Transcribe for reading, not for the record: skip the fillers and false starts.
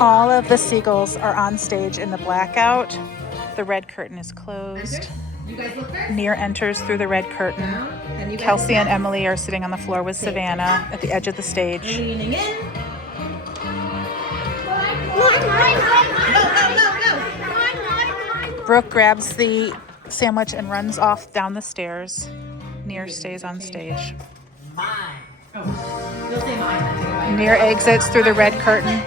All of the Seagulls are on stage in the blackout. The red curtain is closed. You guys look first. Near enters through the red curtain. Kelsey and Emily are sitting on the floor with Savannah at the edge of the stage. Leaning in. No. Brooke grabs the sandwich and runs off down the stairs. Near stays on stage. You'll say mine. Near exits through the red curtain.